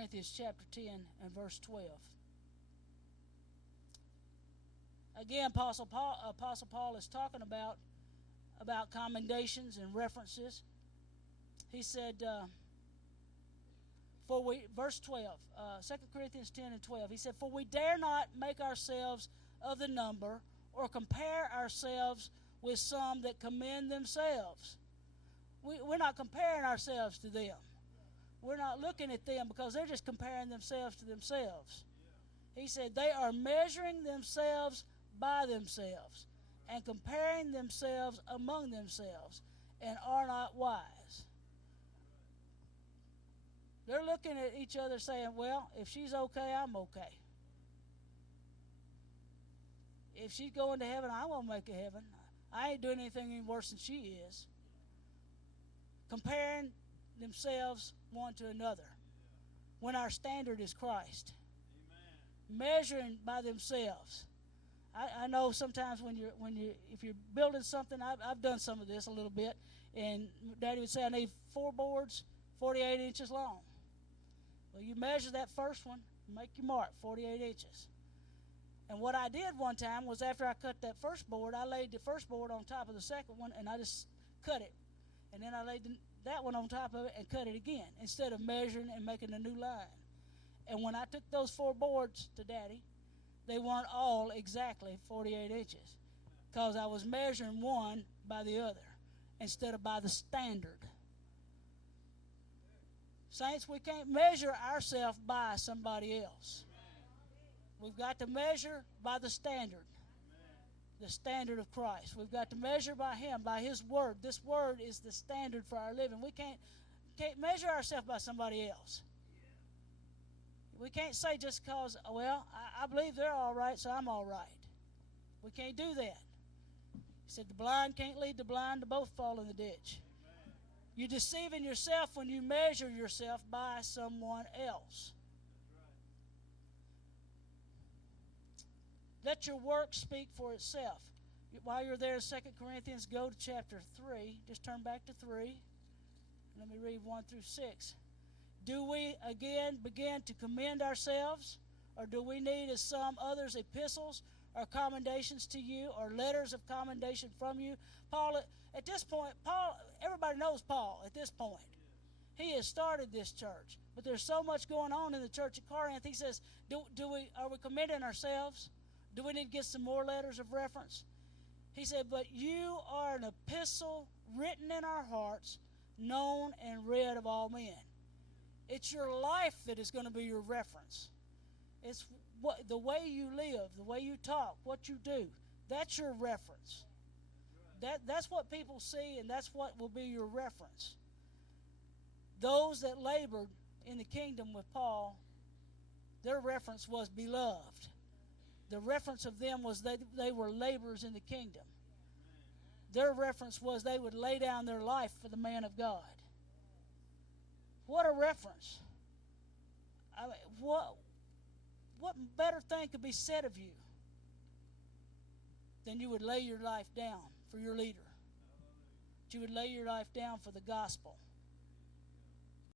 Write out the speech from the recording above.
Corinthians chapter 10 and verse 12. Again, Apostle Paul is talking about commendations and references. He said, verse 12, 2 Corinthians 10 and 12, he said, "For we dare not make ourselves of the number or compare ourselves with some that commend themselves." We're not comparing ourselves to them. We're not looking at them because they're just comparing themselves to themselves. He said they are measuring themselves by themselves and comparing themselves among themselves and are not wise. They're looking at each other saying, well, if she's okay, I'm okay. If she's going to heaven, I won't make it heaven. I ain't doing anything any worse than she is. Comparing themselves one to another when our standard is Christ. Amen. Measuring by themselves. I know sometimes if you're building something, I've done some of this a little bit, and Daddy would say I need 4 boards 48 inches long. Well, you measure that first one, make your mark, 48 inches. And what I did one time was after I cut that first board, I laid the first board on top of the second one, and I just cut it. And then I laid that one on top of it and cut it again instead of measuring and making a new line. And when I took those 4 boards to Daddy, they weren't all exactly 48 inches because I was measuring one by the other instead of by the standard. Saints, we can't measure ourselves by somebody else. We've got to measure by the standard of Christ. We've got to measure by Him, by His Word. This Word is the standard for our living. We can't measure ourselves by somebody else. We can't say just because, well, I believe they're all right, so I'm all right. We can't do that. He said the blind can't lead the blind to both fall in the ditch. You're deceiving yourself when you measure yourself by someone else. Let your work speak for itself. While you're there in 2 Corinthians, go to chapter 3. Just turn back to 3. Let me read 1 through 6. Do we again begin to commend ourselves? Or do we need, as some others, epistles or commendations to you or letters of commendation from you? Paul, at this point, everybody knows Paul at this point. He has started this church. But there's so much going on in the church at Corinth. He says, are we commending ourselves? Do we need to get some more letters of reference? He said, but you are an epistle written in our hearts, known and read of all men. It's your life that is going to be your reference. It's the way you live, the way you talk, what you do. That's your reference. That's what people see, and that's what will be your reference. Those that labored in the kingdom with Paul, their reference was beloved. The reference of them was they were laborers in the kingdom. Their reference was they would lay down their life for the man of God. What a reference. I mean, what better thing could be said of you than you would lay your life down for your leader? That you would lay your life down for the gospel.